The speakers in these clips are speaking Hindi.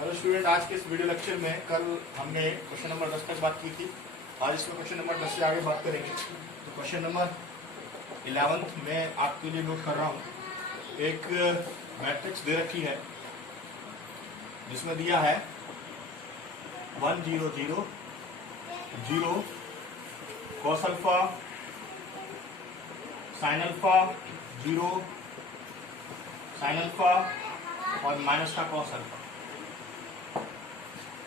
हेलो स्टूडेंट, आज के इस वीडियो लेक्चर में कल हमने क्वेश्चन नंबर 10 तक बात की थी। आज इसमें क्वेश्चन नंबर 10 से आगे बात करेंगे। तो क्वेश्चन नंबर 11 में आपके लिए नोट कर रहा हूँ। एक मैट्रिक्स दे रखी है जिसमें दिया है 1 0 0 0 cos alpha sin alpha 0 sin alpha और माइनस का cos अल्फा।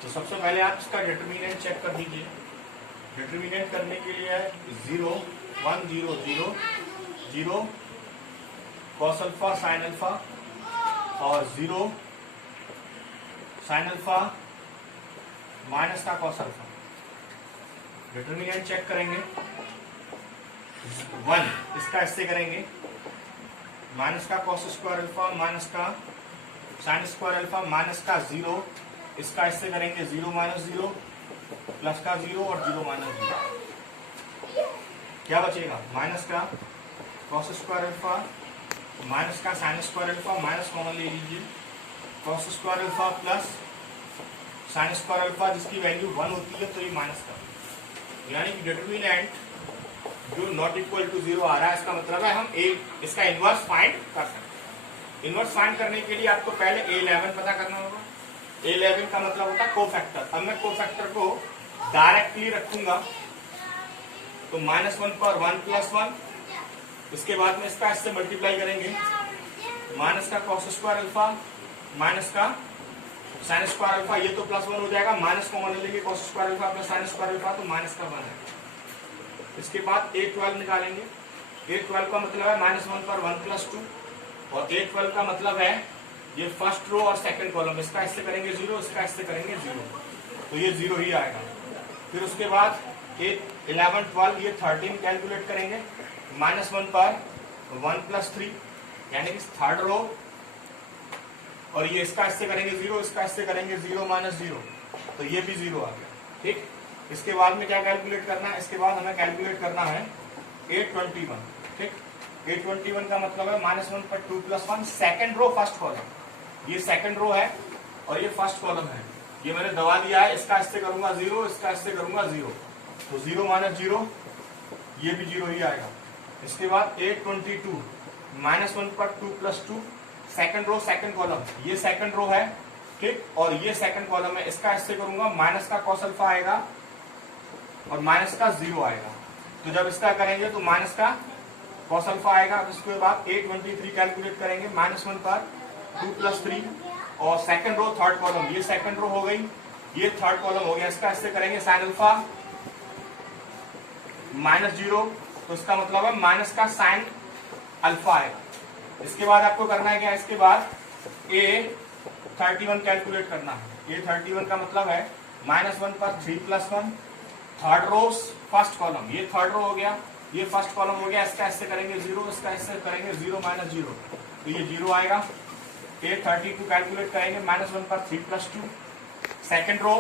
तो सबसे पहले आप इसका डिटरमिनेंट चेक कर दीजिए। डिटरमिनेंट करने के लिए है 0 1 0 0 0 cos अल्फा sin अल्फा और 0 sin अल्फा माइनस का cos अल्फा। डिटरमिनेंट चेक करेंगे 1 इसका इससे करेंगे माइनस का cos स्क्वायर अल्फा माइनस का sin स्क्वायर अल्फा माइनस का 0 इसका इससे करेंगे 0 माइनस 0 प्लस का 0 और 0 माइनस 0। क्या बचेगा? माइनस का cos स्क्वायर अल्फा माइनस का sin square alpha minus common ले लीजिए cos square alpha plus sin square alpha जिसकी वैल्यू 1 होती है, तो ये माइनस का, यानी कि डिटरमिनेंट जो नॉट इक्वल टू 0 आ रहा है, इसका मतलब है हम इसका इनवर्स फाइंड कर सकते हैं। इनवर्स फाइंड करने के लिए आपको पहले A11 पता करना होगा। A11 का मतलब होता है कोफैक्टर। अब मैं कोफैक्टर को डायरेक्टली रखूंगा तो -1 पर 1 + 1, इसके बाद में इसका इससे मल्टीप्लाई करेंगे माइनस का cos स्क्वायर अल्फा माइनस का sin स्क्वायर अल्फा, ये तो +1 हो जाएगा, माइनस कॉमन लेंगे cos square alpha plus sin square alpha तो माइनस का 1 है। इसके बाद A12 निकालेंगे। A12 का मतलब है -1 पर 1 + 2 और A12 का मतलब है ये फर्स्ट रो और सेकंड कॉलम, इसका इससे करेंगे 0, इसका इससे करेंगे 0, तो ये 0 ही आएगा। फिर उसके बाद 11 12 ये 13 कैलकुलेट करेंगे -1 पर 1 + 3 यानी कि थर्ड रो, और ये इसका इससे करेंगे 0, इसका इससे करेंगे 0 माइनस 0, तो ये भी 0 आ गया। ठीक, इसके बाद में क्या कैलकुलेट करना है? इसके बाद हमें कैलकुलेट करना है A21। ठीक, A21 का मतलब है -1 पर 2 + 1 सेकंड रो फर्स्ट कॉलम, ये सेकंड रो है और ये फर्स्ट कॉलम है, ये मैंने दबा दिया है, इसका इससे करूंगा 0, इसका इससे करूंगा 0, तो 0 माइनस 0 ये भी 0 ही आएगा। इसके बाद A22 -1 पर 2 + 2 सेकंड रो सेकंड कॉलम, ये सेकंड रो है, ठीक, और ये सेकंड कॉलम है, इसका इससे करूंगा माइनस का cos अल्फा आएगा और माइनस का 0 आएगा, तो जब इसका करेंगे तो माइनस का cos अल्फा आएगा। उसके बाद A23 कैलकुलेट करेंगे -1 पर 2 + 3 और सेकंड रो थर्ड कॉलम, ये सेकंड रो हो गई, ये थर्ड कॉलम हो गया, इसका इससे करेंगे sin अल्फा -0, तो इसका मतलब है माइनस का sin अल्फा आएगा। इसके बाद आपको करना है क्या? इसके बाद A31 कैलकुलेट करना है। A31 का मतलब है -1 पर 3 + 1 थर्ड रो फर्स्ट कॉलम, ये थर्ड रो हो गया, ये फर्स्ट कॉलम हो गया, इसका इससे करेंगे 0, इसका इससे करेंगे 0 माइनस 0, तो ये 0 आएगा। A32 कैलकुलेट करेंगे -1 पर 3 + 2 second row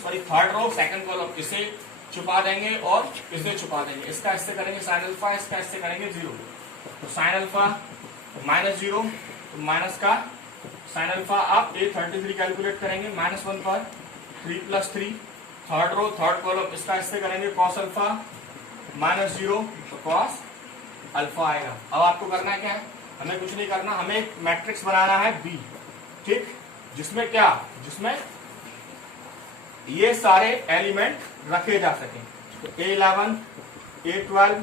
third row second column, इसे छुपा देंगे और इसे छुपा देंगे, इसका इससे करेंगे sin अल्फा, इसका इससे करेंगे 0, तो sin अल्फा -0 तो माइनस का sin अल्फा। आप A33 कैलकुलेट करेंगे -1 पर 3 + 3 थर्ड रो थर्ड कॉलम, इसका इससे करेंगे cos अल्फा -0 तो cos अल्फा आएगा। अब आपको करना है क्या है? हमें कुछ नहीं करना, हमें एक मैट्रिक्स बनाना है B, ठीक, जिसमें क्या, जिसमें ये सारे एलिमेंट रखे जा सकें। तो A11 A12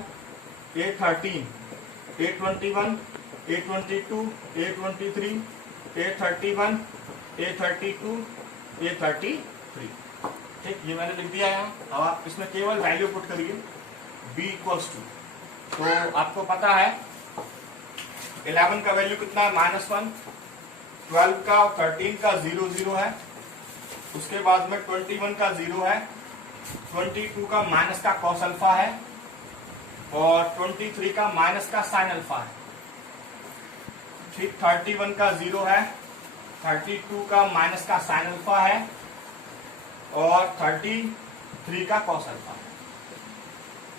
A13 A21 A22 A23 A31 A32 A33, ठीक, ये मैंने लिख दिया यहाँ। अब आप इसमें केवल वैल्यू पुट करिए B = तो आपको पता है 11 का वैल्यू कितना है? -1, 12 का 13 का 0 0 है, उसके बाद में 21 का 0 है, 22 का माइनस का cos अल्फा है और 23 का माइनस का sin अल्फा है, ठीक, 31 का 0 है, 32 का माइनस का sin अल्फा है और 33 का cos अल्फा है।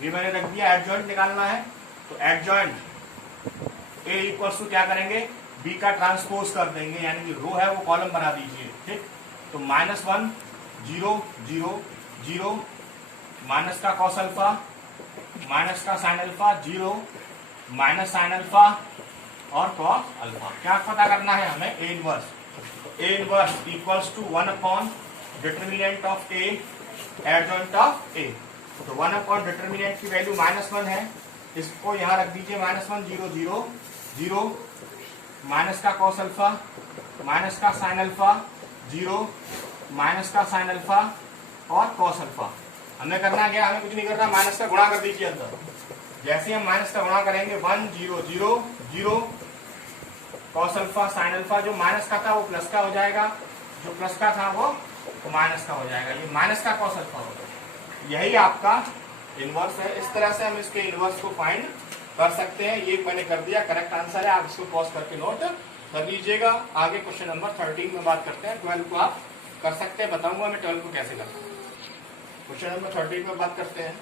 ये मैंने रख दिया। एडजॉइंट निकालना है तो एडजॉइंट A = क्या करेंगे? बी का ट्रांसपोज कर देंगे, यानी कि रो है वो कॉलम बना दीजिए। ठीक, तो -1 0 0 0 माइनस का कॉस अल्फा माइनस का sine alpha 0 minus sine alpha और कॉस अल्फा। क्या पता करना है हमें? A inverse equals to 1 upon determinant of A adjoint of A. तो 1 अपॉन डिटर्मिनेंट की वैल्यू -1 है, इसको यहां रख दीजिए -1 0 0 0 माइनस का कॉस अल्फा माइनस का साइन अल्फा 0 माइनस का साइन अल्फा और कॉस अल्फा। हमें करना क्या? हमें कुछ नहीं करना, माइनस का गुणा कर दीजिए अंदर। जैसे हम माइनस का गुणा करेंगे 1 0 0 0 कॉस अल्फा साइन अल्फा, जो माइनस का था वो प्लस का हो जाएगा, जो प्लस का था वो माइनस का हो जाएगा, ये माइनस का कॉस अल्फा होगा। यही आपका इनवर्स है। इस तरह से हम इसके इनवर्स को फाइंड कर सकते हैं। ये मैंने कर दिया, करेक्ट आंसर है। आप इसको पॉज करके नोट कर लीजिएगा। आगे क्वेश्चन नंबर 13 में बात करते हैं। 12 को आप कर सकते हैं, बताऊंगा मैं 12 को कैसे करता हूँ। क्वेश्चन नंबर 13 में बात करते हैं।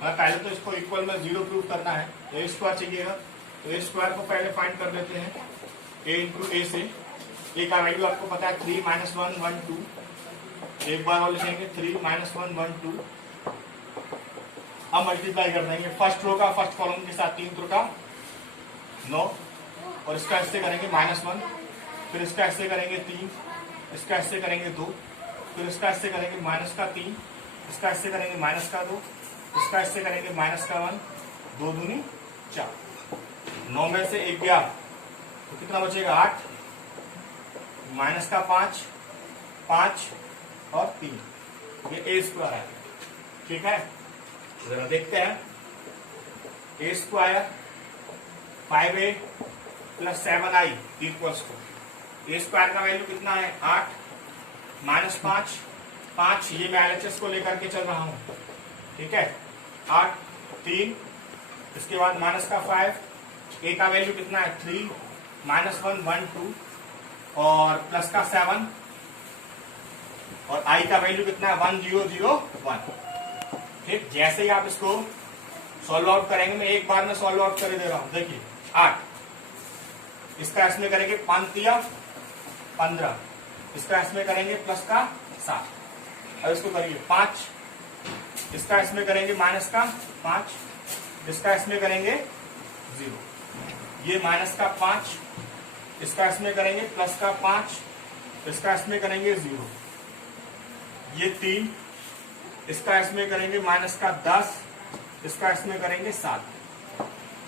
हमें पहले तो इसको इक्वल में 0 प्रूव करना है। ए स्क्वायर चाहिएगा, तो ए स्क्वायर को पहले फाइंड कर लेते हैं ए इंटू ए से। ए का वैल्यू आपको पता है 3 -1 1 2। एक बार और लिखेंगे 3 -1 1 2। अब मल्टीप्लाई कर देंगे फर्स्ट रो का फर्स्ट कॉलम के साथ, 3 रो का 9, और इसका इससे करेंगे -1, फिर इसका इससे करेंगे 3, इसका इससे करेंगे 2, फिर इसका इससे करेंगे -3, इसका इससे करेंगे -2, इसका इससे करेंगे -1, 2 दूनी 4। 9 में से 1 गया तो कितना बचेगा? 8, -5 5 और 3, ये ए स्क्वायर है। ठीक है, जरा देखते हैं। A square 5a + 7i equals to, A square का वैल्यू कितना है? 8 -5 5, ये मैं एलएचएस को लेकर के चल रहा हूं। ठीक है, 8 3, इसके बाद -5, ए का वैल्यू कितना है? 3 -1 1 2 और प्लस का 7, और आई का वैल्यू कितना है? 1 0 0 1। ठीक, जैसे ही आप इसको सॉल्व आउट करेंगे, मैं एक बार में सॉल्व आउट कर दे रहा हूं। देखिए 8, इसका इसमें करेंगे 5 दिया 15, इसका इसमें करेंगे प्लस का 7। अब इसको करिए 5, इसका इसमें करेंगे माइनस का 5, इसका इसमें करेंगे 0, ये माइनस का 5, इसका इसमें करेंगे प्लस का 5, इसका इसमें करेंगे 0, ये 3, इसका इसमें करेंगे माइनस का 10, इसका इसमें करेंगे 7।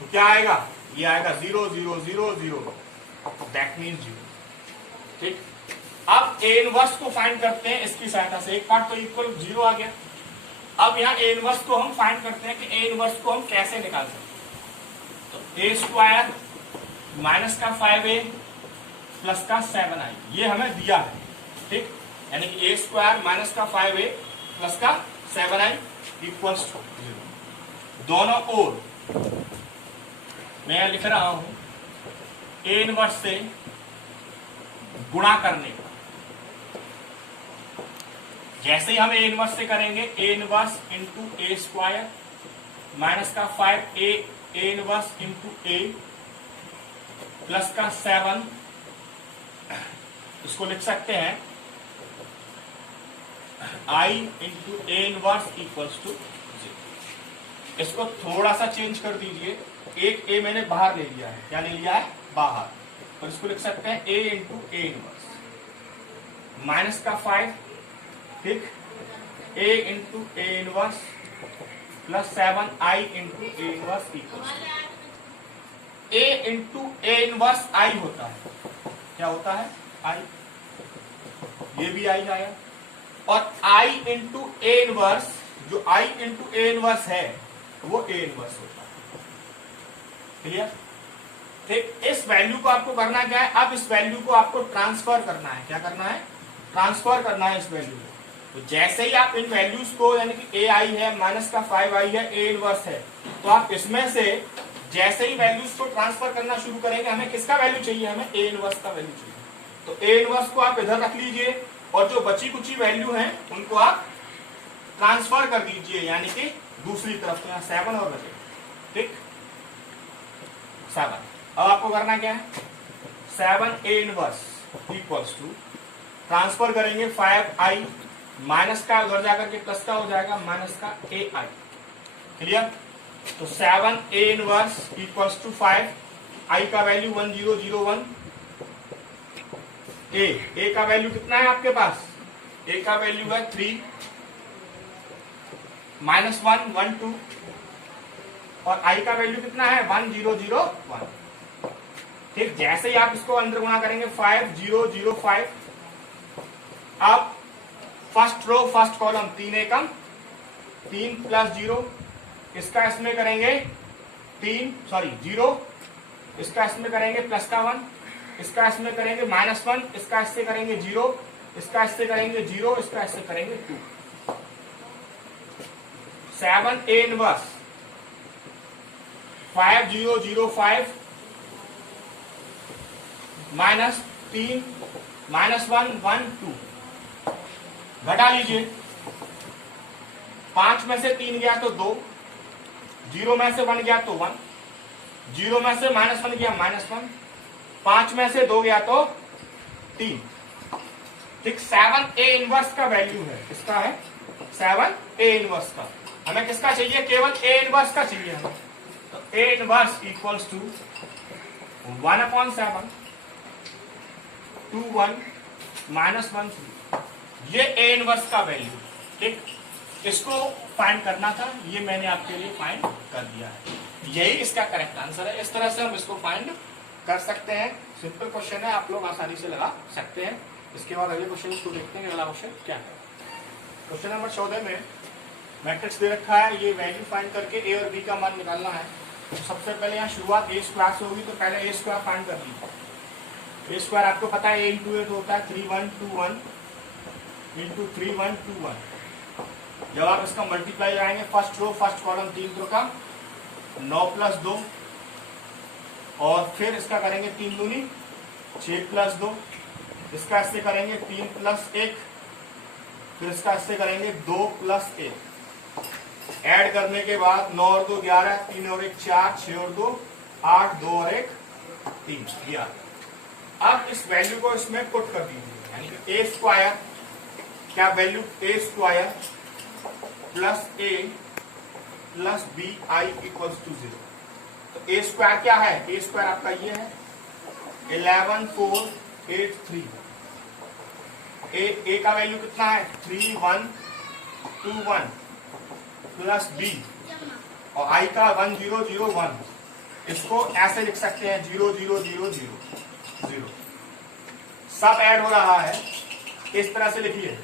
तो क्या आएगा? ये आएगा 0 0 0 0, दैट मीन्स 0। ठीक, अब ए इनवर्स को फाइंड करते हैं इसकी सहायता से। एक पार्ट तो इक्वल 0 आ गया। अब यहाँ ए इनवर्स को हम फाइंड करते हैं कि ए इनवर्स को हम कैसे निकाल सकते हैं। तो ए स्क्वायर -5a प्लस का 7i, ये हमें दिया है। ठीक, यानी कि ए स्क्वायर -5a प्लस का 7i इक्वल्स टू 0। दोनों ओर मैं लिख रहा हूं ए इनवर्स से गुणा करने का। जैसे ही हम ए इनवर्स से करेंगे, A inverse into A square minus का 5a A inverse into A plus का 7, इसको लिख सकते हैं i into A inverse equals to 0। इसको थोड़ा सा चेंज कर दीजिए, एक ए मैंने बाहर ले लिया है। क्या ले लिया है? बाहर। तो इसको लिख सकते हैं a into A inverse minus का 5, ठीक, a into A inverse plus 7i into A inverse equals to, a into A inverse i होता है। क्या होता है? i, ये भी i आया, और i इंटू ए इनवर्स, जो i इंटू ए इनवर्स है वो ए इनवर्स होता है। क्लियर? ठीक, इस वैल्यू को आपको करना क्या है? अब इस वैल्यू को आपको ट्रांसफर करना है। क्या करना है? ट्रांसफर करना है इस वैल्यू को। तो जैसे ही आप इन वैल्यूज को, यानी कि ए आई है माइनस का 5i है, ए इनवर्स है, तो आप इसमें से जैसे ही वैल्यूज को ट्रांसफर करना शुरू करेंगे, हमें किसका वैल्यू चाहिए? हमें ए इनवर्स का वैल्यू चाहिए। तो ए इनवर्स को आप इधर रख लीजिए, और जो बची कुची वैल्यू है उनको आप ट्रांसफर कर दीजिए, यानी कि दूसरी तरफ। तो यहाँ 7 और बचे, ठीक, 7। अब आपको करना क्या है? 7 A inverse equals to transfer करेंगे 5i माइनस का उधर जाकर के प्लस का हो जाएगा माइनस का ai। क्लियर? तो 7a inverse equals to 5, i का वैल्यू 1001, a का वैल्यू कितना है आपके पास? a का वैल्यू है 3 माइनस 1 1 2 और i का वैल्यू कितना है 1001। ठीक, जैसे ही आप इसको अंदर गुणा करेंगे 5005, अब फर्स्ट रो फर्स्ट कॉलम 3 एकम 3 प्लस 0, इसका इसमें करेंगे 0, इसका इसमें करेंगे प्लस का 1, इसका इसमें करेंगे माइनस 1, इसका इससे करेंगे 0, इसका इससे करेंगे 0, इसका इससे करेंगे 2। 7a इनवर्स 5005 माइनस 3 माइनस 1 1 2, घटा लीजिए। 5 में से 3 गया तो 2, 0 में से 1 गया तो 1, 0 में से माइनस 1 गया माइनस 1, 5 में से 2 गया तो 3। ठीक, 7a इनवर्स का वैल्यू है, इसका है 7a इनवर्स का। हमें किसका चाहिए? केवल a इनवर्स का चाहिए हमें। तो a inverse equals to 1/7 2 1 minus 1 3, ये a इनवर्स का वैल्यू। ठीक, इसको फाइंड करना था, ये मैंने आपके लिए फाइंड कर दिया है, यही इसका करेक्ट आंसर है। इस तरह से हम इसको फाइंड कर सकते हैं। सिंपल क्वेश्चन है, आप लोग आसानी से लगा सकते हैं। इसके बाद अगले क्वेश्चन को देखते हैं, अगला क्वेश्चन क्या है। क्वेश्चन नंबर 14 में मैट्रिक्स दे रखा है, ये वैल्यू फाइंड करके a और b का मान निकालना है। तो सबसे पहले यहाँ शुरुआत a स्क्वायर से होगी, तो पहले a स्क्वायर फाइंड कर लीजिए। a स्क्वायर आपको पता है a इंटू 8 होता है 3121 इंटू 3121। जब आप इसका मल्टीप्लाई लगाएंगे फर्स्ट रो फर्स्ट कॉलम 3 रो का 9 प्लस 2 और फिर इसका करेंगे 3 दूनी 6 प्लस 2, इसका इससे करेंगे 3 प्लस 1, फिर इसका इससे करेंगे 2 प्लस 1। ऐड करने के बाद 9 और 2 11, 3 और 1 4, 6 और 2 8, 2 और 1 3 11। अब इस वैल्यू को इसमें पुट कर दीजिए, यानी कि a स्क्वायर क्या value a square plus a plus B I equals to 0। तो a स्क्वायर क्या है? a स्क्वायर आपका ये है 11483। a का वैल्यू कितना है 3121 प्लस b और i का 1001। इसको ऐसे लिख सकते हैं 00000। सब ऐड हो रहा है, इस तरह से लिखिए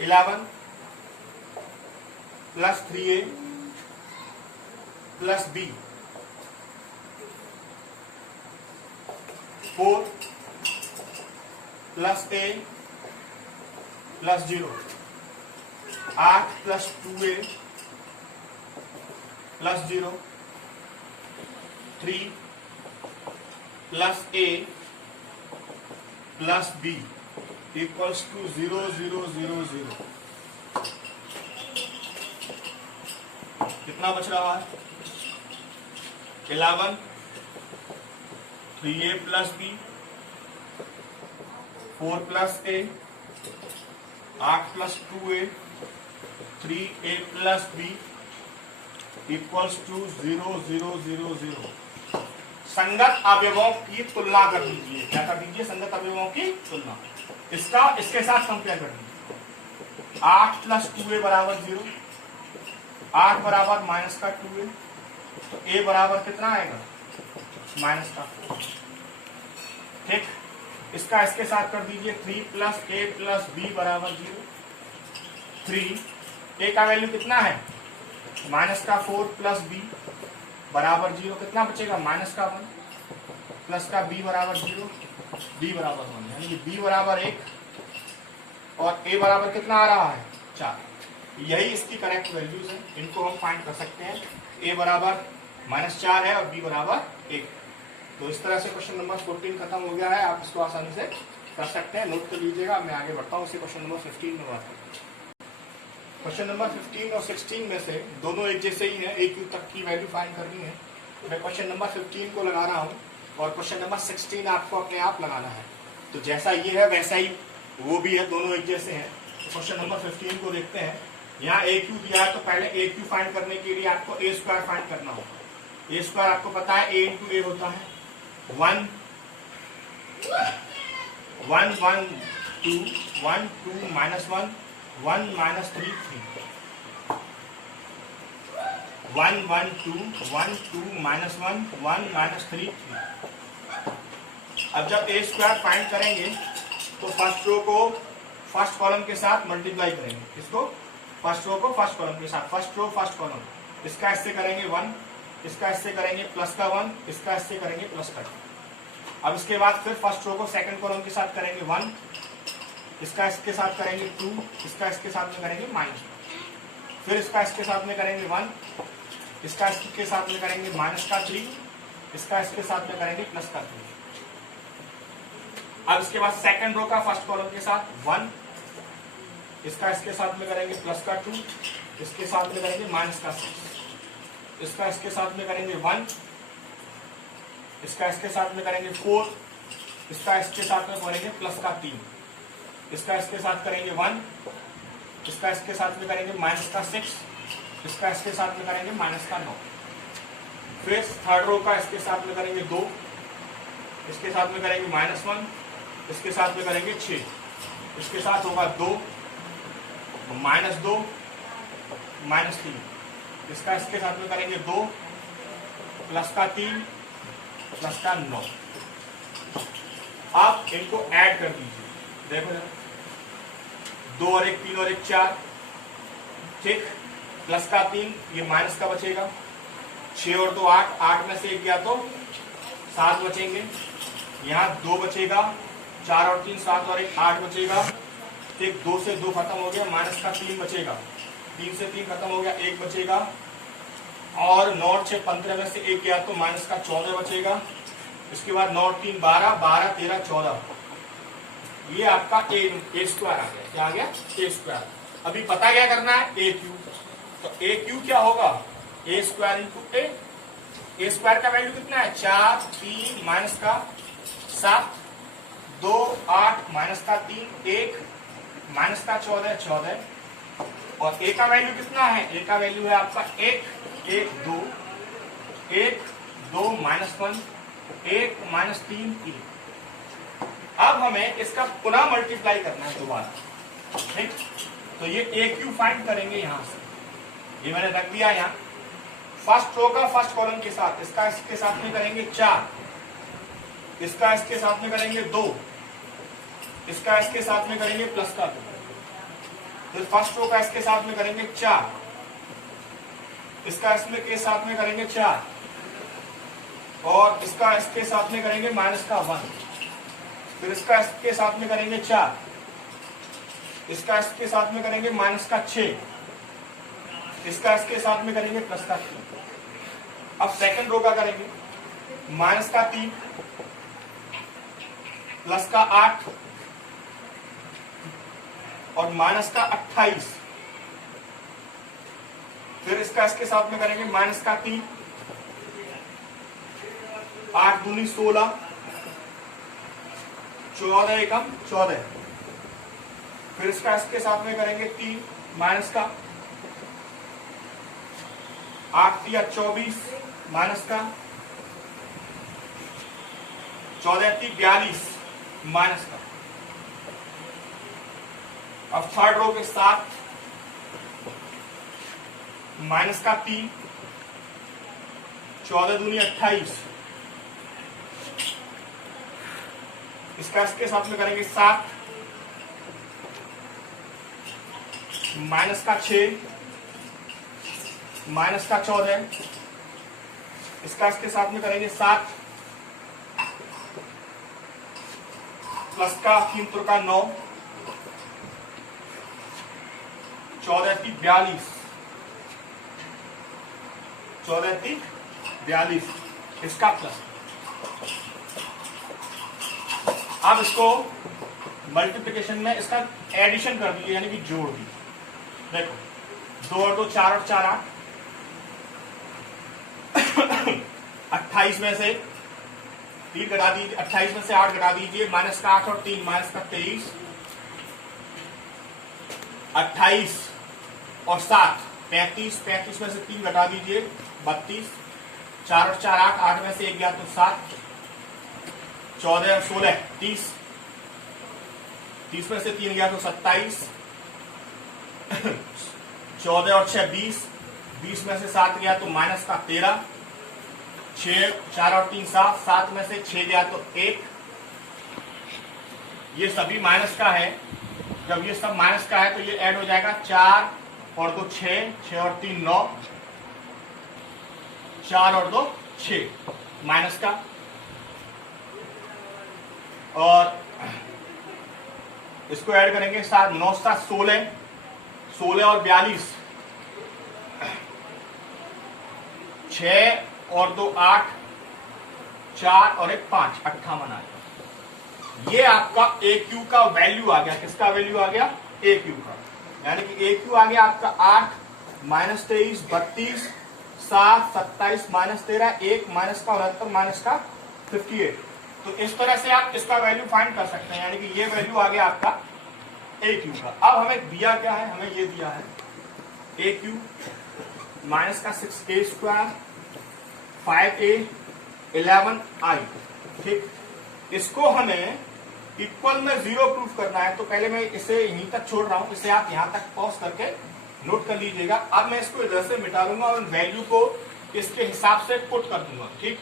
11 plus 3a plus b 4 plus a plus 0 8 plus 2a plus 0 3 plus a plus b equals to 0000। कितना बच रहा है 11 3a plus b 4 plus a 8 plus 2a 3a plus b equals to 0000। संगत अवयवों की तुलना कर दीजिए। क्या कर दीजिए? संगत अवयवों की तुलना। इसका इसके साथ कंपेयर कर दीजिए। 8 प्लस 2a बराबर 0, 8 बराबर माइनस का 2a, तो a बराबर कितना आएगा माइनस का 4। ठीक, इसका इसके साथ कर दीजिए 3 प्लस a प्लस b बराबर 0। 3 a का वैल्यू कितना है माइनस का 4 प्लस b बराबर 0। कितना बचेगा माइनस का 1 प्लस का b बराबर 0, b बराबर 1, यानी कि b बराबर 1 और a बराबर कितना आ रहा है 4। यही इसकी करेक्ट वैल्यूज है, इनको हम फाइंड कर सकते हैं। a बराबर -4 है और b बराबर 1। तो इस तरह से क्वेश्चन नंबर 14 खत्म हो गया है। आप इसको आसानी से कर सकते हैं, नोट कर लीजिएगा। मैं आगे बढ़ता हूँ, उसी क्वेश्चन नंबर 15 में बात करते हैं। क्वेश्चन नंबर 15 और 16 में से दोनों एक जैसे ही है, एक तक की वैल्यू फाइंड करनी है। मैं क्वेश्चन नंबर 15 को लगा रहा हूँ और क्वेश्चन नंबर 16 आपको अपने आप लगाना है। तो जैसा ये है वैसा ही वो भी है, दोनों एक जैसे हैं। क्वेश्चन नंबर 15 को देखते हैं। यहाँ ए क्यू दिया है तो पहले ए क्यू फाइंड करने के लिए आपको ए स्क्वायर फाइंड करना होगा। ए स्क्वायर आपको पता है ए इंटू ए होता है 1 1 1 2 1 2 माइनस 1 1 माइनस 3 3 1 1 2 1 2 माइनस 1 1 माइनस 3 3। अब जब ए स्क्वायर फाइंड करेंगे तो फर्स्ट रो को फर्स्ट कॉलम के साथ मल्टीप्लाई करेंगे। इसको फर्स्ट रो को फर्स्ट कॉलम के साथ, फर्स्ट रो फर्स्ट कॉलम, इसका इससे करेंगे 1, इसका इससे करेंगे प्लस का 1, इसका इससे करेंगे प्लस का 2। अब इसके बाद फिर फर्स्ट रो को सेकंड कॉलम के साथ करेंगे 1, इसका इसके साथ करेंगे 2, इसका इसके साथ में करेंगे माइनस, फिर इसका इसके साथ में करेंगे 1, इसका इसके साथ में करेंगे माइनस का 3, इसका इसके साथ में करेंगे प्लस का 3। अब इसके बाद सेकंड रो का फर्स्ट कॉलम के साथ 1, इसका इसके साथ में करेंगे प्लस का 2, इसके साथ में करेंगे माइनस का 6, इसका इसके साथ में करेंगे 1, इसका इसके साथ में करेंगे 4, इसका इसके साथ में करेंगे प्लस का 3, इसका इसके साथ करेंगे 1, इसका इसके साथ में करेंगे माइनस का 6, इसका इसके साथ में करेंगे माइनस का 9। फिर थर्ड रो का इसके साथ में करेंगे 2, इसके साथ में करेंगे माइनस 1, इसके साथ में करेंगे 6, इसके साथ होगा 2 माइनस 2 माइनस 3, इसका इसके साथ में करेंगे 2 प्लस का 3 प्लस का 9। आप इनको ऐड कर दीजिए, देखो 2 और 1 3 और 1 4, ठीक, प्लस का 3 ये माइनस का बचेगा, 6 और 2 8, 8 में से 1 गया तो 7 बचेंगे, यहाँ 2 बचेगा, 4 और 3 7 और 1 8 बचेगा, ठीक, 2 से 2 खत्म हो गया, माइनस का 3 बचेगा, 3 से 3 खत्म हो गया, 1 बचेगा, और 9 और 6 15 में से 1 गया तो माइनस का 14 बचेगा। इसके बाद 9 और 3 12, 12 13 14, ये आपका ए स्क्वायर आ गया। क्या आ गया? ए स्क्वायर। अभी पता क्या करना है? ए क्यू। तो ए क्यू क्या होगा? ए स्क्वायर इंटू ए। ए स्क्वायर का वैल्यू कितना है? 4 3 माइनस का 7 2 8 माइनस का 3 1 माइनस का 14 14, और ए का वैल्यू कितना है? ए का वैल्यू है आपका 1 1 2 1 2 माइनस 1 1 माइनस 3 3। अब हमें इसका पुनः मल्टीप्लाई करना है दोबारा, ठीक। तो ये ए क्यू फाइंड करेंगे यहां से, ये मैंने रख दिया यहाँ फर्स्ट रो का फर्स्ट कॉलम के साथ। इसका इसके साथ में करेंगे 4, इसका इसके साथ में करेंगे 2, इसका इसके साथ में करेंगे प्लस का 2, फिर फर्स्ट रो का इसके साथ में करेंगे 4, इसका इसमें के साथ में करेंगे 4, और इसका इसके साथ में करेंगे माइनस का 1, फिर इसका इसके साथ में करेंगे 4, इसका इसके साथ में करेंगे माइनस का 6, इसका इसके साथ में करेंगे प्लस का 3। अब सेकंड रो का करेंगे माइनस का 3 प्लस का 8 और माइनस का 28, फिर इसका इसके साथ में करेंगे माइनस का 3 8 दूनी 16 14 एकम 14, फिर इसका इसके साथ में करेंगे 3 माइनस का 8 3 24 माइनस का 14 3 42 माइनस का। अब थर्ड रो के साथ माइनस का 3 14 दूनी 28, इसका इसके साथ में करेंगे 7 माइनस का 6 माइनस का 14, इसका इसके साथ में करेंगे 7 प्लस का 3 का 9 14 3 42 14 3 42, इसका प्लस। अब इसको मल्टीप्लिकेशन में इसका एडिशन कर दीजिए, यानी कि जोड़ दीजिए। देखो 2 और 2 4 और 4 8 28 में से 3 घटा दीजिए, 28 में से 8 घटा दीजिए, माइनस का 8 और 3 माइनस का 23, 28 और 7 35, 35 में से 3 घटा दीजिए 32, 4 और 4 8, 8 में से 1 गया तो 7, 14 और 16 30, 30 में से 3 गया तो 27, 14 और 6 20, 20 में से 7 गया तो माइनस का 13, 6 4 और 3 7, 7 में से 6 गया तो 1। ये सभी माइनस का है। जब ये सब माइनस का है तो ये ऐड हो जाएगा 4 और 2 6, 6 और 3 9, 4 और 2 6 माइनस का। और इसको ऐड करेंगे 7 9 7 16, 16 और 42, 6 और 2 8, 4 और 1 5, 58 आएगा। ये आपका ए क्यू का वैल्यू आ गया। किसका वैल्यू आ गया? ए क्यू का। यानी कि ए क्यू आ गया आपका 8 माइनस 23 32 7 27 माइनस 13 1 माइनस का 69 माइनस का 58। तो इस तरह से आप इसका वैल्यू फाइंड कर सकते हैं। यानी कि ये वैल्यू आ गया आपका ए क्यू का। अब हमें दिया क्या है? हमें ये दिया है ए क्यू माइनस का 6a स्क्वायर 5a 11i। ठीक, इसको हमें इक्वल में 0 प्रूफ करना है। तो पहले मैं इसे यहीं तक छोड़ रहा हूं, इसे आप यहां तक पॉज करके नोट कर लीजिएगा। अब मैं इसको इधर से मिटा दूंगा और वैल्यू को इसके हिसाब से पुट कर दूंगा। ठीक,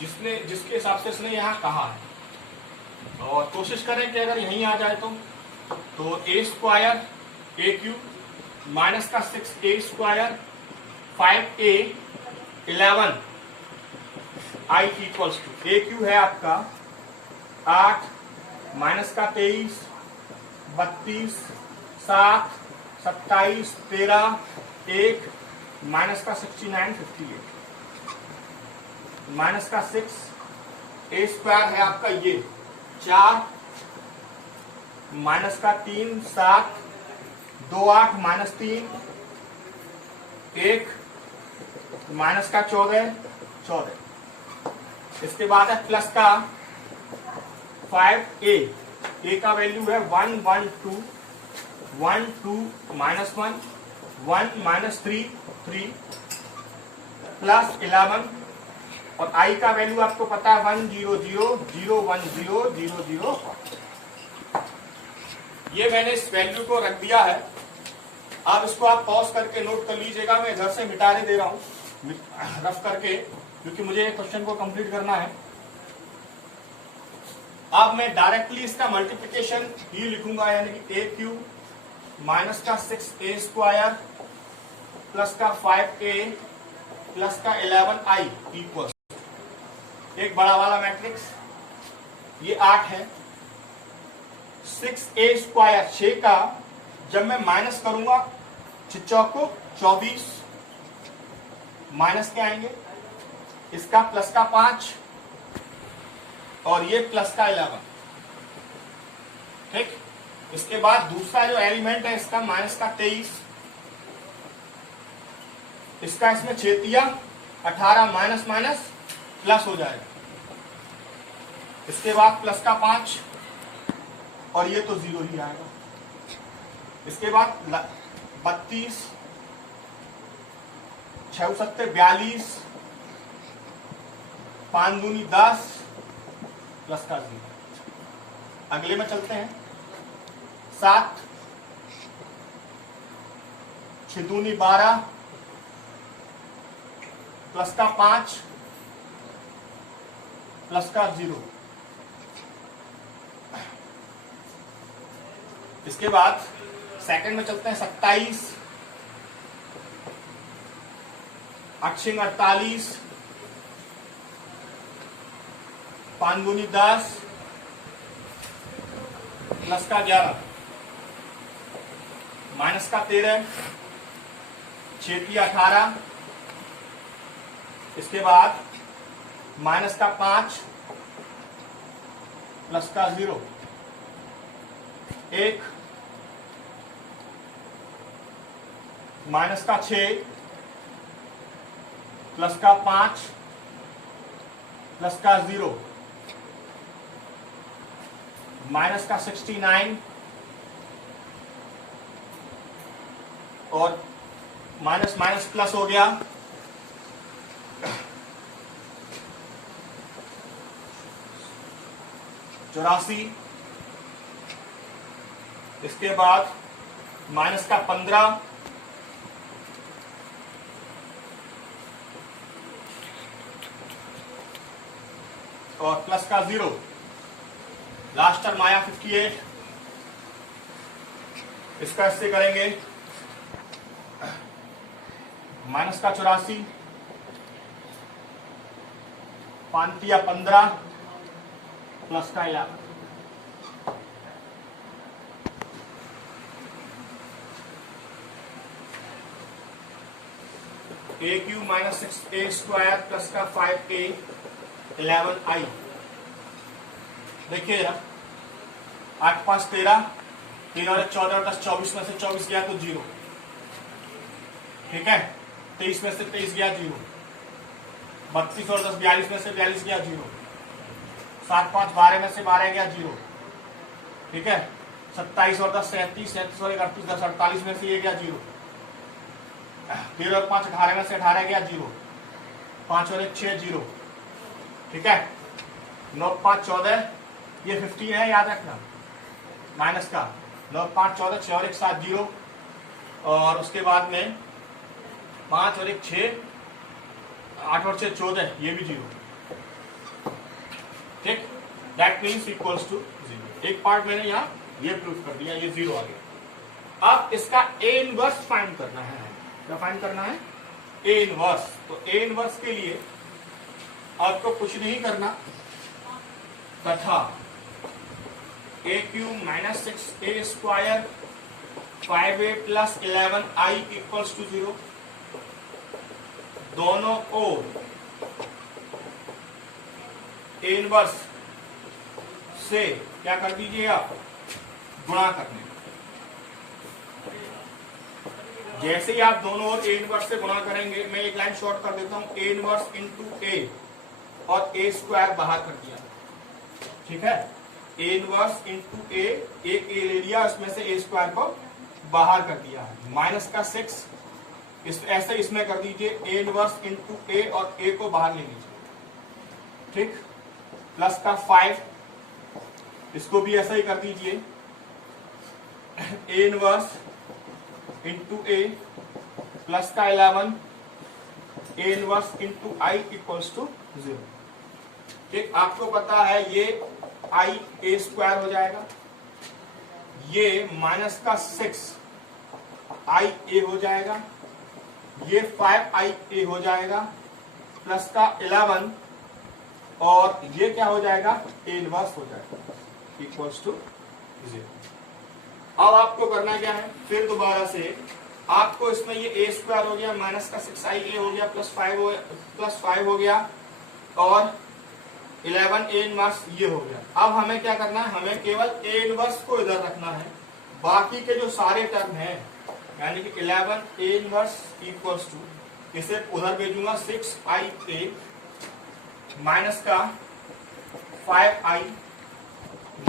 जिसके हिसाब से इसने यहाँ कहा है। और कोशिश करें कि अगर यहीं आ जाए तो A square A Q minus का 6a square 5a 11 i equals to A Q है आपका 8 माइनस का 23 32 7 27 13 1 माइनस का 69 58 माइनस का 6 ए स्क्वायर है आपका ये 4 माइनस का 3 7 2 8 माइनस 3 1 माइनस का 14 14। इसके बाद है प्लस का 5a ए का वैल्यू है 1 1 2 1 2 माइनस 1 1 माइनस 3 3 प्लस 11 और i का वैल्यू आपको पता है 1 0 0 0 1 0 0 0 1। ये मैंने इस वैल्यू को रख दिया है। अब इसको आप पॉज करके नोट कर लीजिएगा। मैं इधर से मिटाने दे रहा हूं रफ करके, क्योंकि मुझे क्वेश्चन को कंप्लीट करना है। अब मैं डायरेक्टली इसका मल्टीप्लिकेशन ही लिखूंगा, यानी कि ए क्यू माइनस का 6a स्क्वायर प्लस का 5a प्लस का 11i इक्वल एक बड़ा वाला मैट्रिक्स, ये 8 है। 6a स्क्वायर 6 का जब मैं माइनस करूंगा 6 चौको 24 माइनस के आएंगे, इसका प्लस का 5 और ये प्लस का 11। ठीक, इसके बाद दूसरा जो एलिमेंट है इसका माइनस का 23, इसका इसमें छेदिया 18 माइनस माइनस प्लस हो जाएगा। इसके बाद प्लस का 5 और ये तो 0 ही आएगा। इसके बाद 32 6 7 42 5 दूनी 10 प्लस का 0। अगले में चलते हैं 7 6 दूनी 12 प्लस का 5 प्लस का 0। इसके बाद सेकंड में चलते हैं 27 8 48 5 दूनी 10 प्लस का 11 माइनस का 13 6 18। इसके बाद माइनस का 5 प्लस का 0 1 माइनस का 6 प्लस का 5 प्लस का 0 माइनस का 69 और माइनस माइनस प्लस हो गया, चौरासी, इसके बाद माइनस का 15, और प्लस का 0, लास्ट टर्म आया 58, इसका इससे करेंगे माइनस का 84, 5 या 15 प्लस का 11, A Q minus 6a square plus का 5a 11i। देखिए जरा, 8 5 13, 3 और 14 10 24 में से 24 गया तो 0, ठीक है। 23 में से 23 गया 0, 32 और 10 42 में से 42 गया 0, 7 5 12 में से 12 गया 0, ठीक है। 27 और 10 37, 37 और 31 10 48 में से ये गया 0, 13 और 5 18 में से 18 गया 0, 5 और 1 6 0, ठीक है। 9 5 14, ये 15 है, याद रखना, माइनस का 9 5 14, 6 और 1 7 0, और उसके बाद में 5 और 1 6, 8 और 6 14, ये भी 0, ठीक। That means equals to 0। एक पार्ट मैंने यहाँ ये प्रूफ कर दिया, ये 0 आ गया। अब इसका ए इनवर्स फाइंड करना है। क्या फाइंड करना है? A inverse. तो ए इनवर्स के लिए आपको कुछ नहीं करना, तथा A cube minus 6a square 5a plus 11i equals to 0, दोनों ओर ए इनवर्स से क्या कर दीजिए आप, गुणा करने। जैसे ही आप दोनों ओर ए इनवर्स से गुणा करेंगे, मैं एक लाइन शॉर्ट कर देता हूं, ए इनवर्स इंटू ए और ए स्क्वायर बाहर कर दिया, ठीक है। ए इनवर्स इंटू ए, एक ए ले लिया, उसमें से ए स्क्वायर को बाहर कर दिया है। माइनस का 6 ऐसे इसमें कर दीजिए, ए इनवर्स इंटू ए और ए को बाहर ले लीजिए, ठीक। प्लस का 5, इसको भी ऐसा ही कर दीजिए, A inverse into A plus का 11, A inverse into I equals to 0, ठीक। आपको पता है ये आई ए स्क्वायर हो जाएगा, ये माइनस का 6 आई ए हो जाएगा, ये 5 आई ए हो जाएगा, प्लस का 11 और ये क्या हो जाएगा, ए इनवर्स हो जाएगा, इक्वल्स टू 0। अब आपको करना क्या है, फिर दोबारा से आपको इसमें ये ए स्क्वायर हो गया, माइनस का 6 आई ए हो गया, प्लस 5 हो गया, और 11 ए इनवर्स ये हो गया। अब हमें क्या करना है, हमें केवल ए इनवर्स को इधर रखना है, बाकी के जो सारे टर्म हैं, यानी कि 11 ए इनवर्स इक्वल्स टू, इसे उधर भेजूंगा 6 आई ए माइनस का 5 आई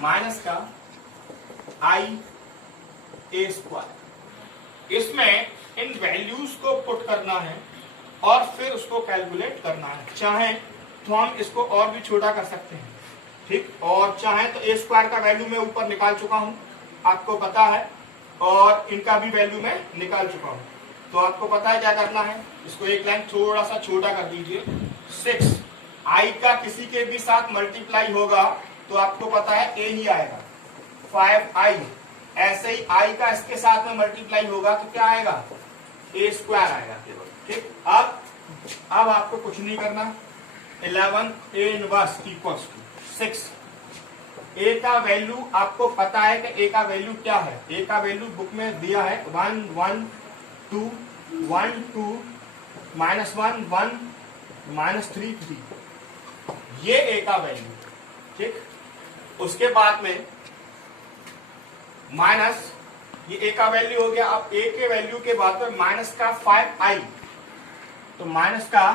माइनस का आई ए स्क्वायर। इसमें इन वैल्यूज को पुट करना है और फिर उसको कैलकुलेट करना है। चाहे तो हम इसको और भी छोटा कर सकते हैं, ठीक। और चाहे तो ए स्क्वायर का वैल्यू मैं ऊपर निकाल चुका हूं, आपको पता है, और इनका भी वैल्यू मैं निकाल चुका हूं। तो आपको पता है क्या करना है, इसको एक लाइन थोड़ा सा छोटा कर दीजिए। 6 आई का किसी के भी साथ मल्टीप्लाई होगा तो आपको पता है ए ही आएगा। 5 आई, ऐसे ही आई का इसके साथ में मल्टीप्लाई होगा तो क्या आएगा, ए स्क्वायर आएगा केवल, ठीक। अब आपको कुछ नहीं करना, 11 ए इनवर्स इक्वल्स टू 6। ए का वैल्यू आपको पता है कि ए का वैल्यू क्या है, ए का वैल्यू बुक में दिया है 1 1 2 1 2 -1 1 -3 3, ये ए का वैल्यू, ठीक। उसके बाद में माइनस, ये ए का वैल्यू हो गया। अब ए के वैल्यू के बाद में माइनस का 5 आई, तो माइनस का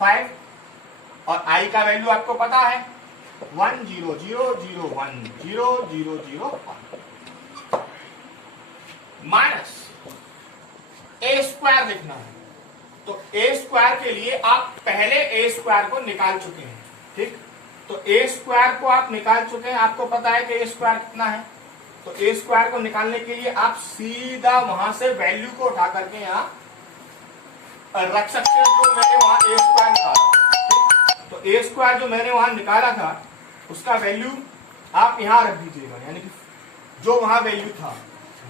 5 और आई का वैल्यू आपको पता है 1 0 0 0 1 0 0 0 1 माइनस स्क्वायर लिखना है, तो ए स्क्वायर के लिए आप पहले ए स्क्वायर को निकाल चुके हैं, ठीक। तो ए स्क्वायर को आप निकाल चुके हैं, आपको पता है कि ए स्क्वायर कितना है। तो ए स्क्वायर को निकालने के लिए आप सीधा वहां से वैल्यू को उठा करके यहां रख सकते हैं, जो मैंने वहां ए स्क्वायर निकाला। तो ए स्क्वायर जो मैंने वहां निकाला था उसका वैल्यू आप यहां रख दीजिएगा, यानी कि जो वहां वैल्यू था।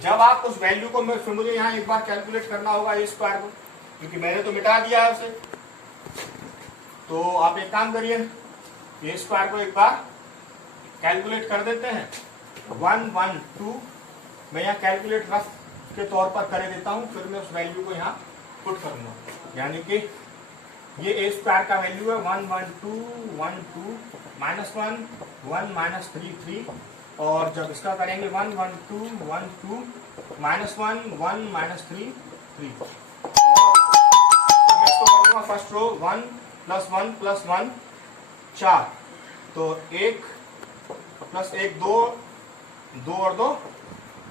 जब आप उस वैल्यू को, फिर मुझे यहाँ एक बार कैलकुलेट करना होगा ए स्क्वायर को, क्योंकि मैंने तो मिटा दिया है उसे। तो आप एक काम करिए, ए स्क्वायर को एक बार कैलकुलेट कर देते हैं। 112 मैं यहाँ कैलकुलेट रफ के तौर पर कर देता हूँ, फिर मैं उस वैल्यू को यहाँ पुट करूंगा। यानी कि ये ए स्क्वायर का वैल्यू है 112 माइनस 1 1 माइनस 3 3, और जब इसका करेंगे 112 माइनस 1 1 माइनस 3 3, और मैं इसको करूंगा फर्स्ट रो 1 प्लस 1 प्लस 1 4, तो 1 प्लस 1 2 2 और 2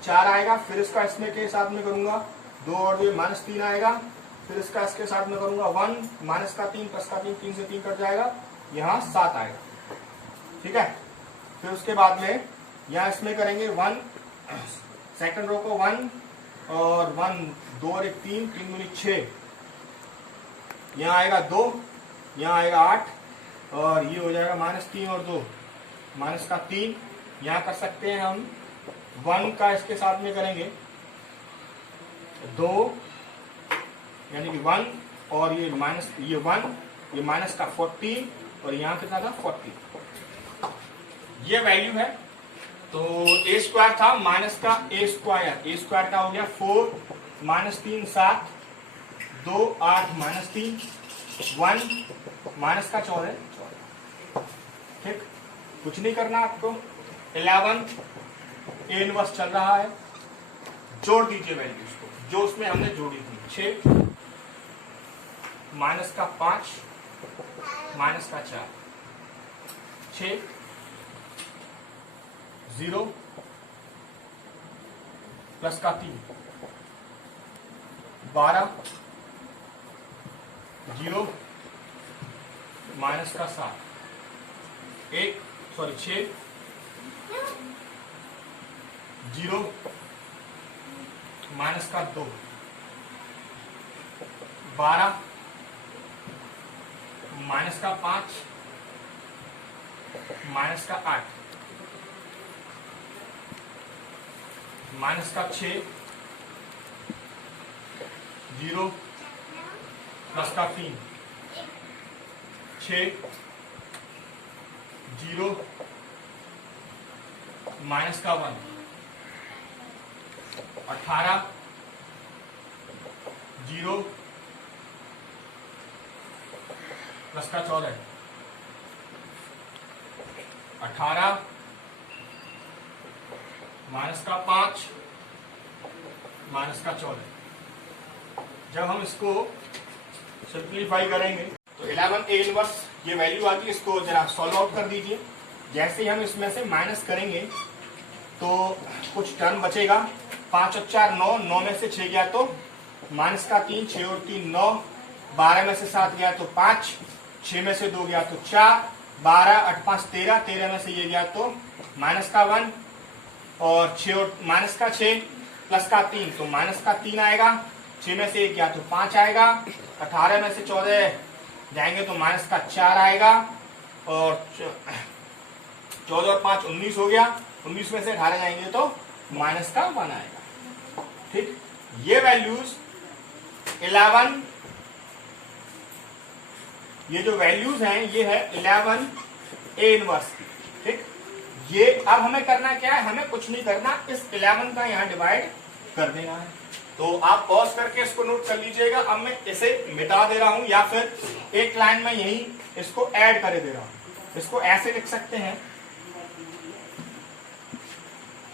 4 आएगा। फिर इसका इसमें के साथ में करूंगा 2 और 2 माइनस 3 आएगा। फिर इसका इसके साथ में करूंगा 1 माइनस का 3 प्लस का 3 3 से 3 कट जाएगा, यहाँ 7 आएगा, ठीक है। फिर उसके बाद में यहाँ इसमें करेंगे 1, सेकंड रो को 1 और 1 2 और 1 3 3 दूनी 6, यहाँ आएगा 2, यहाँ आएगा 8, और ये हो जाएगा माइनस 3 और 2 माइनस का 3। यहाँ कर सकते हैं हम 1 का इसके साथ में करेंगे 2, यानी कि 1, और ये माइनस ये 1, ये माइनस का 14, और यहाँ कितना था 40। ये वैल्यू है। तो ए स्क्वायर था माइनस का ए स्क्वायर का हो गया 4 माइनस 3 7 2 8 माइनस 3 1 माइनस का 14, ठीक। कुछ नहीं करना आपको। 11 ए इनवर्स चल रहा है, जोड़ दीजिए वैल्यूज को जो उसमें हमने जोड़ी थी। 6 माइनस का 5 माइनस का 4, 6 0 प्लस का 3 12 0 माइनस का 7 6 0 माइनस का 2 12 माइनस का 5 माइनस का 8 माइनस का 6 0 प्लस का 3 6 0 माइनस का 1 18 0 प्लस का 14 18 माइनस का 5 माइनस का 14। जब हम इसको सिंप्लीफाई करेंगे तो 11 ए इनवर्स ये वैल्यू आती है। इसको जरा सॉल्व आउट कर दीजिए। जैसे ही हम इसमें से माइनस करेंगे तो कुछ टर्म बचेगा। 5 और 4 9, 9 में से 6 गया तो माइनस का 3, 6 और 3 9, 12 में से 7 गया तो 5, 6 में से 2 गया तो 4, 12 8 5 13, 13 में से ये गया तो माइनस का 1, और 6 और माइनस का 6 प्लस का 3 तो माइनस का 3 आएगा। 6 में से 1 गया तो 5 आएगा। 18 में से 14 जाएंगे तो माइनस का 4 आएगा, और 14 और 5 19 हो गया। 19 में से 18 जाएंगे तो माइनस का 1 आएगा, ठीक। ये वैल्यूज 11, ये जो वैल्यूज हैं ये है 11 ए इनवर्स की, ठीक। ये अब हमें करना क्या है, हमें कुछ नहीं करना, इस 11 का यहाँ डिवाइड कर देना है। तो आप पॉज करके इसको नोट कर लीजिएगा। अब मैं इसे मिटा दे रहा हूं, या फिर एक लाइन में यही इसको ऐड कर दे रहा हूं। इसको ऐसे लिख सकते हैं,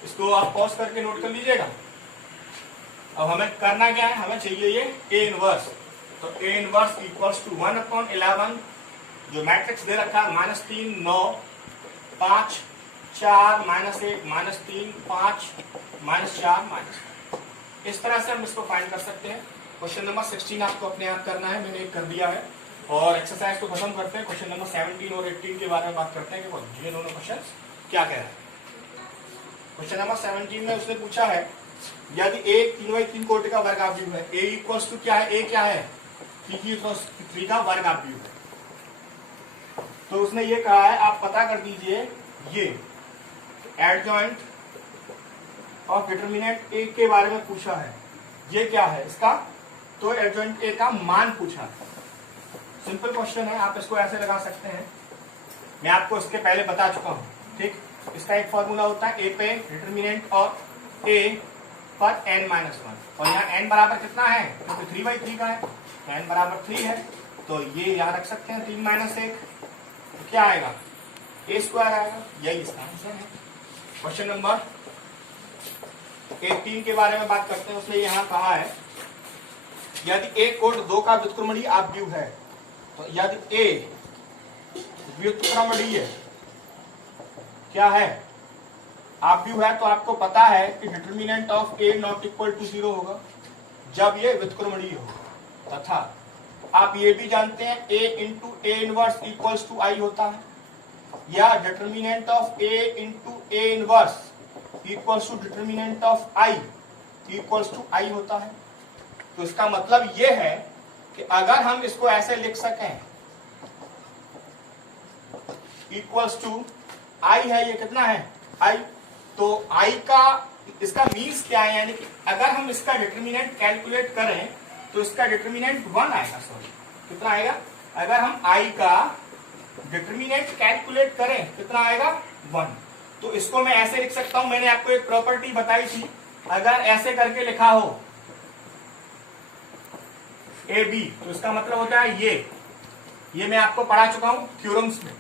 इसको आप पॉज करके नोट कर लीजिएगा। अब हमें करना क्या है, हमें चाहिए ये ए इनवर्स। तो ए इनवर्स इक्वल्स टू 1/11, जो मैट्रिक्स दे रखा है -3 9 5 4 -1 -3 5 -4 -, इस तरह से हम इसको फाइंड कर सकते हैं। क्वेश्चन नंबर 16 आपको अपने आप करना है, मैंने एक कर दिया है। और एक्सरसाइज को खत्म करते हैं, क्वेश्चन नंबर 17 और 18 के बारे में बात करते हैं कि ये दोनों क्वेश्चन क्या कह रहे हैं। क्वेश्चन नंबर 17 में उसने पूछा है यदि ए 3/3 कोटि का वर्ग आव्यूह है, ए इक्वल्स टू क्या है, ए क्या है 3 का वर्ग आव्यूह है। तो उसने ये कहा है आप पता कर दीजिए ये एडजॉइंट और डिटरमिनेंट ए के बारे में पूछा है, ये क्या है इसका, तो एडजॉइंट ए का मान पूछा है। सिंपल क्वेश्चन है, आप इसको ऐसे लगा सकते हैं, मैं आपको इसके पहले बता चुका हूं, ठीक। इसका एक फॉर्मूला होता है ए पे डिटरमिनेंट और ए पर n-1 और यहाँ n बराबर कितना है, क्योंकि 3/3 का है, n बराबर 3 है, तो ये यहाँ रख सकते हैं 3 - 1, तो क्या आएगा a² आएगा, यही इसका आंसर है। क्वेश्चन नंबर 18 के बारे में बात करते हैं, उसने यहाँ कहा है यदि a कोट 2 का व्युत्क्रमणीय आव्यूह है, तो यदि a व्युत्क्रमणीय क्या है आव्यूह है, तो आपको पता है कि determinant of a not equal to 0 होगा जब ये व्युत्क्रमणीय होगा, तथा आप ये भी जानते हैं a into A inverse equals to I होता है, या determinant of a into A inverse equals to determinant of I equals to I होता है। तो इसका मतलब ये है कि अगर हम इसको ऐसे लिख सकें इक्वल्स टू आई है, ये कितना है आई, तो आई का इसका मीन्स क्या है, यानी कि अगर हम इसका डिटरमिनेंट कैलकुलेट करें तो इसका डिटरमिनेंट 1 आएगा, सॉरी कितना आएगा, अगर हम आई का डिटरमिनेंट कैलकुलेट करें कितना आएगा 1। तो इसको मैं ऐसे लिख सकता हूं, मैंने आपको एक प्रॉपर्टी बताई थी, अगर ऐसे करके लिखा हो ए बी, तो इसका मतलब होता है ये मैं आपको पढ़ा चुका हूं थ्योरम्स में,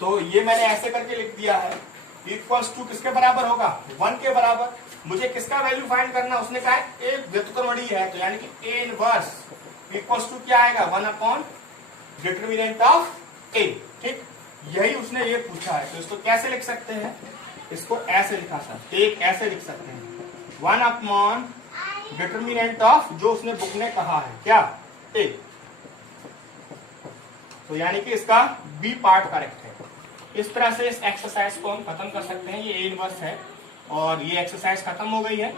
तो ये मैंने ऐसे करके लिख दिया है इक्वल्स टू किसके बराबर होगा 1 के बराबर। मुझे किसका वैल्यू फाइंड करना, उसने कहा ए व्युत्क्रमणीय है, तो यानी कि ए इनवर्स इक्वल्स टू क्या आएगा 1 डिटरमिनेंट ऑफ ए, ठीक। यही उसने ये पूछा है, तो इसको कैसे लिख सकते हैं, इसको ऐसे लिखा सकते, एक ऐसे लिख सकते हैं 1 डिटरमिनेंट ऑफ जो उसने बुक ने कहा है क्या ए, तो यानी कि इसका बी पार्ट करेक्ट है। इस तरह से इस एक्सरसाइज को हम खत्म कर सकते हैं, ये ए इनवर्स है और ये एक्सरसाइज खत्म हो गई है।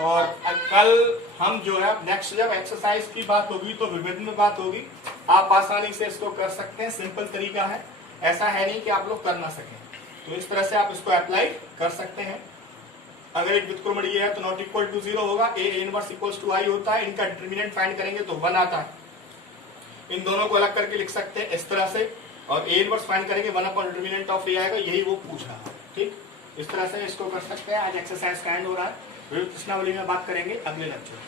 और कल हम जो है नेक्स्ट जब एक्सरसाइज की बात होगी तो विभिन्न में बात होगी, आप आसानी से इसको कर सकते हैं, सिंपल तरीका है, ऐसा है नहीं कि आप लोग कर ना सकें। तो इस तरह से आप इसको अप्लाई कर सकते हैं। अगर एक व्युत्क्रमणीय है तो नॉट इक्वल टू 0 होगा, ए इनवर्स इक्वल्स टू आई होता है, इनका डिटरमिनेंट फाइंड करेंगे तो 1 आता है। इन दोनों को अलग करके लिख सकते हैं इस तरह से, और ए इनवर्स फाइंड करेंगे 1 डिटरमिनेंट ऑफ ए आएगा, यही वो पूछा है, ठीक। इस तरह से इसको कर सकते हैं। आज एक्सरसाइज का एंड हो रहा है, प्रश्नावली में बात करेंगे अगले लेक्चर में।